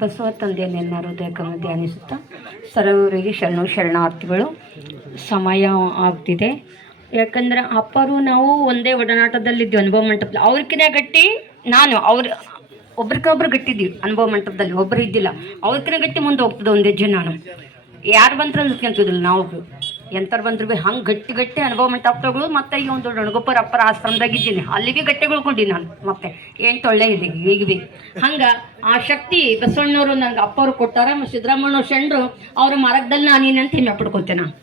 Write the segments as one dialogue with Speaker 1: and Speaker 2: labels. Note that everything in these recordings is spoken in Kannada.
Speaker 1: ಬಸವ ತಂದೆಯನ್ನೆಲ್ಲ ಹೃದಯಕ್ಕನ್ನು ಧ್ಯಾನಿಸುತ್ತಾ ಸರ್ವರಿಗೆ ಶರಣು ಶರಣಾರ್ಥಿಗಳು ಸಮಯ ಆಗ್ತಿದೆ. ಯಾಕಂದ್ರೆ ಅಪ್ಪರು ನಾವು ಒಂದೇ ಒಡನಾಟದಲ್ಲಿದ್ದೀವಿ ಅನುಭವ ಮಂಟಪದಲ್ಲಿ. ಅವ್ರಕಿನ ಗಟ್ಟಿ ನಾನು, ಅವ್ರ ಒಬ್ರಿಗೊಬ್ರು ಗಟ್ಟಿದ್ದೀವಿ ಅನುಭವ ಮಂಟಪದಲ್ಲಿ ಒಬ್ಬರು ಇದ್ದಿಲ್ಲ. ಅವ್ರಕಿನ ಗಟ್ಟಿ ಮುಂದೆ ಹೋಗ್ತದೆ ಒಂದೇ ಜನ ನಾನು ಯಾರು ಬಂತ ನಿಂತ್ಕೊಂತಿದ್ದಿಲ್ಲ ನಾವು ಎಂಥವ್ರು ಬಂದ್ರು ಭೀ ಹಂಗೆ ಗಟ್ಟಿ ಗಟ್ಟಿ ಅನುಭವ ಮಂಟಪಗಳು ಮತ್ತೆ ಈ ಒಂದು ರಣಗೊಪ್ಪರ ಅಪ್ಪರ ಆಶ್ರಮದಾಗ ಇದ್ದೀನಿ. ಅಲ್ಲಿ ಭೀ ಗಟ್ಟಿ ನಾನು. ಮತ್ತೆ ಏನು ತೊಳ್ಳೆ ಇದೆ? ಈಗ ಭೀ ಹಂಗೆ ಆ ಶಕ್ತಿ ಬಸವಣ್ಣವರು ನನಗೆ ಅಪ್ಪರು ಕೊಟ್ಟಾರ. ಮತ್ತು ಸಿದ್ದರಾಮಣ್ಣ ಶರಣರು ಅವ್ರ ಮಾರ್ಗದಲ್ಲಿ ನಾನೇನು ಅಂತ ಹೆಮ್ಮೆ ಪಡ್ಕೊತೇನೆ ನಾನು.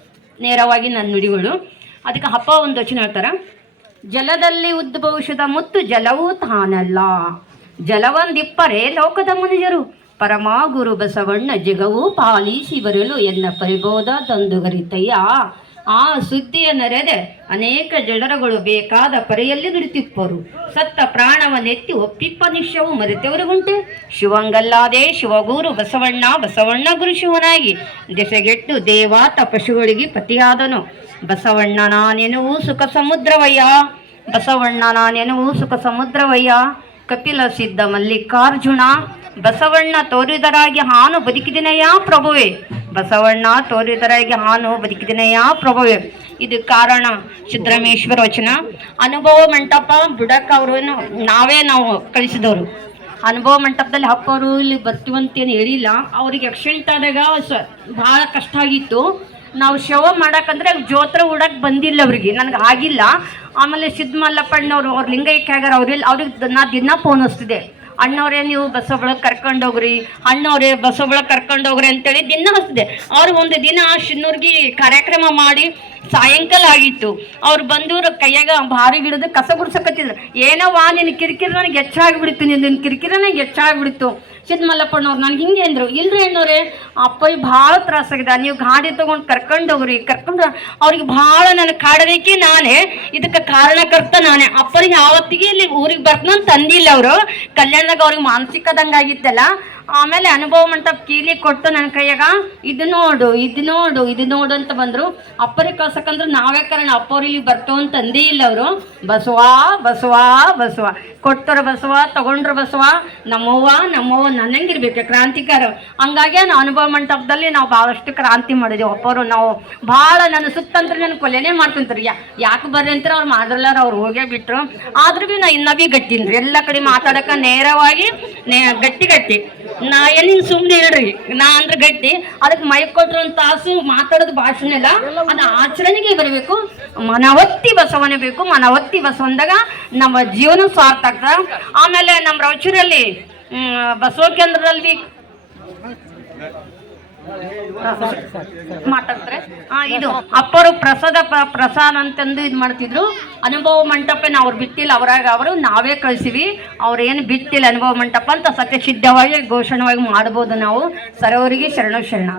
Speaker 1: ನೇರವಾಗಿ ನನ್ನ ನುಡಿಗಳು. ಅದಕ್ಕೆ ಅಪ್ಪ ಒಂದು ವಚನ ಹೇಳ್ತಾರೆ. ಜಲದಲ್ಲಿ ಉದ್ಭವಿಸಿದ ಮುತ್ತು ಜಲವೂ ತಾನಲ್ಲ. ಜಲವಂದಿಪ್ಪರೆ ಲೋಕದ ಮನುಜರು. ಪರಮ ಗುರು ಬಸವಣ್ಣ ಜಗವು ಪಾಲಿಸಿ ಬರಲು ಎನ್ನ ಪರಿಬೋಧ ತಂದುಗರಿತಯ್ಯ ಆ ಸುದ್ದಿಯ ನೆರೆದೆ ಅನೇಕ ಜನರುಗಳು ಬೇಕಾದ ಪರೆಯಲ್ಲಿ ದುಡಿತಿಪ್ಪರು. ಸತ್ತ ಪ್ರಾಣವನ್ನೆತ್ತಿ ಒಪ್ಪಿಪ್ಪ ನಿಶ್ಯವು ಮರೆತವರಿಗುಂಟೆ ಶಿವಂಗಲ್ಲಾದೆ ಶಿವಗುರು ಬಸವಣ್ಣ ಬಸವಣ್ಣ ಗುರು ಶಿವನಾಗಿ ದೆಸೆಗೆಟ್ಟು ದೇವಾತ ಪಶುಗಳಿಗೆ ಪತಿಯಾದನು. ಬಸವಣ್ಣ ನಾನೆನುವು ಸುಖ ಸಮುದ್ರವಯ್ಯ ಬಸವಣ್ಣ ನಾನೆನುವು ಸುಖ ಸಮುದ್ರವಯ್ಯ ಕಪಿಲ ಸಿದ್ಧ ಮಲ್ಲಿಕಾರ್ಜುನ, ಬಸವಣ್ಣ ತೋರಿದರಾಗಿ ಹಾನು ಬದುಕಿದಿನಯ್ಯ ಪ್ರಭುವೆ? ಬಸವಣ್ಣ ತೋರಿದರಾಗಿ ಹಾನು ಬದುಕಿದಿನಯ್ಯ ಪ್ರಭುವೆ? ಇದು ಕಾರಣ ಸಿದ್ದರಾಮೇಶ್ವರ ವಚನ. ಅನುಭವ ಮಂಟಪ ಬುಡಕ್ಕ ಅವರನ್ನು ನಾವೇ ನಾವು ಕಳಿಸಿದವರು. ಅನುಭವ ಮಂಟಪದಲ್ಲಿ ಹಪ್ಪವರು ಇಲ್ಲಿ ಬರ್ತೀವಂತೇನು ಹೇಳಿಲ್ಲ. ಅವ್ರಿಗೆ ಆಕ್ಸಿಡೆಂಟ್ ಆದಾಗ ಸ ಭಾಳ ಕಷ್ಟ ಆಗಿತ್ತು. ನಾವು ಶವ ಮಾಡಕ್ಕಂದ್ರೆ ಜೋತ್ರ ಉಡಕ್ಕೆ ಬಂದಿಲ್ಲ ಅವ್ರಿಗೆ. ನನಗೆ ಆಗಿಲ್ಲ. ಆಮೇಲೆ ಸಿದ್ಧಮಲ್ಲಪ್ಪಣ್ಣವ್ರು ಅವ್ರ ಲಿಂಗೈಕ್ಯ ಆಗ್ಯಾರ ಅವ್ರಿಲ್ಲ ಅವ್ರಿಗೆ ನಾ ದಿನ ಫೋನ್ ಹಚ್ತಿದ್ದೆ. ಅಣ್ಣವ್ರೇ, ನೀವು ಬಸವಳಗ್ ಕರ್ಕೊಂಡೋಗ್ರಿ ಅಣ್ಣವ್ರೆ, ಬಸವಳಗ್ ಕರ್ಕೊಂಡೋಗ್ರಿ ಅಂತೇಳಿ ದಿನ ಹಸ್ತಿದೆ ಅವ್ರು ಒಂದು ದಿನ ಶಿನ್ನೂರ್ಗಿ ಕಾರ್ಯಕ್ರಮ ಮಾಡಿ ಸಾಯಂಕಾಲ ಆಗಿತ್ತು. ಅವ್ರು ಬಂದವರು ಕೈಯಾಗ ಭಾರಿ ಗಿಡದ ಕಸ ಗುಡ್ಸಕತ್ತಿದ್ರು. ಏನೋ ವಾ ನಿನ್ನ ಕಿರಿಕಿರಿ ನನಗೆ ಹೆಚ್ಚಾಗ್ಬಿಡ್ತು ನಿನ್ನ ಕಿರಿಕಿರಿ ನನಗೆ ಹೆಚ್ಚಾಗ್ಬಿಡ್ತು ಸಿದ್ಧ ಮಲ್ಲಪ್ಪನವ್ರು ನನಗೆ ಹಿಂಗೆ ಅಂದರು. ಇಲ್ರಿ ಅಣ್ಣವ್ರೆ, ಅಪ್ಪಯ್ಯ ಭಾಳ ತ್ರಾಸಾಗಿದೆ ನೀವು ಗಾಡಿ ತೊಗೊಂಡು ಕರ್ಕೊಂಡೋಗ್ರಿ ಕರ್ಕೊಂಡು ಅವ್ರಿಗೆ ಭಾಳ ನನಗೆ ಕಾಡೋದಕ್ಕೆ ನಾನೇ. ಇದಕ್ಕೆ ಕಾರಣಕರ್ತ ನಾನೇ. ಅಪ್ಪನಿಗೆ ಯಾವತ್ತಿಗೆ ಇಲ್ಲಿ ಊರಿಗೆ ಬರ್ತನ ತಂದಿಲ್ಲ ಅವರು. ಕಲ್ಯಾಣದಾಗ ಅವ್ರಿಗೆ ಮಾನಸಿಕದಂಗೆ ಆಗಿತ್ತಲ್ಲ ಆಮೇಲೆ ಅನುಭವ ಮಂಟಪ ಕೀಲಿ ಕೊಟ್ಟು ನನ್ನ ಕೈಯಾಗ, ಇದು ನೋಡು ಇದು ನೋಡು ಇದು ನೋಡು ಅಂತ ಬಂದರು. ಅಪ್ಪರಿಗೆ ಕಳ್ಸಕ್ಕಂದ್ರೆ ನಾವೇ ಕಾರಣ ಅಪ್ಪವ್ರು ಇಲ್ಲಿ ಬರ್ತೇವೆ ಅಂತ ಅಂದೇ ಇಲ್ಲ ಅವರು. ಬಸವ ಬಸವ ಬಸವ. ಕೊಟ್ಟರ ಬಸವ, ತಗೊಂಡ್ರು ಬಸವ. ನಮ್ಮವ್ವ ನಮ್ಮವ್ವ ನನ್ನಂಗಿರ್ಬೇಕು, ಕ್ರಾಂತಿಕಾರ. ಹಂಗಾಗಿ ನಾವು ಅನುಭವ ಮಂಟಪದಲ್ಲಿ ನಾವು ಭಾಳಷ್ಟು ಕ್ರಾಂತಿ ಮಾಡಿದೆವು. ಅಪ್ಪವರು ನಾವು ಭಾಳ ನನ್ನ ಸುತ್ತಂದ್ರೆ ನನ್ನ ಕೊಲೆನೇ ಮಾಡ್ಕೊಂತಾರೆ. ಯಾ, ಯಾಕೆ ಬರ್ರಿ ಅಂತಾರೆ ಅವ್ರು ಮಾಡಿರಲ್ಲಾರ, ಅವ್ರು ಹೋಗೇ ಬಿಟ್ರು. ಆದ್ರೂ ಭೀ ನಾ ಇನ್ನೂ ಭೀ ಗಟ್ಟಿನ್ರಿ. ಎಲ್ಲ ಕಡೆ ಮಾತಾಡಕ್ಕೆ ನೇರವಾಗಿ ನೇ, ಗಟ್ಟಿ ಗಟ್ಟಿ. ನಾ ಏನಿನ್ ಸುಮ್ಮನೆ ಹೇಳ್ರಿ? ನಾ ಅಂದ್ರೆ ಗಟ್ಟಿ. ಅದಕ್ಕೆ ಮೈ ಕೊಟ್ರು ತಾಸು ಮಾತಾಡೋದ್ ಭಾಷಣ ಇಲ್ಲ ಅದ ಆಚರಣೆಗೆ ಬರಬೇಕು. ಮನವತ್ತಿ ಬಸವನೇ ಬೇಕು. ಮನವತ್ತಿ ಬಸವಂದಾಗ ನಮ್ಮ ಜೀವನ ಸ್ವಾರ್ಥ ಆಗ್ತದ. ಆಮೇಲೆ ನಮ್ಮ ರಾಯಚೂರಲ್ಲಿ ಬಸವ ಕೇಂದ್ರದಲ್ಲಿ ಮಾತಾಡ್ತಾರೆ. ಇದು ಅಪ್ಪರು ಪ್ರಸಾದ ಪ್ರಸಾದ ಅಂತಂದು ಇದು ಮಾಡ್ತಿದ್ರು. ಅನುಭವ ಮಂಟಪನ ಅವ್ರು ಬಿಟ್ಟಿಲ್ಲ, ಅವರಾಗ ಅವರು, ನಾವೇ ಕಳ್ಸಿವಿ. ಅವ್ರು ಏನು ಬಿಟ್ಟಿಲ್ಲ ಅನುಭವ ಮಂಟಪ ಅಂತ ಸತ್ಯಸಿದ್ಧವಾಗಿ ಘೋಷಣವಾಗಿ ಮಾಡ್ಬೋದು ನಾವು. ಸರೋವರಿಗೆ ಶರಣ ಶರಣ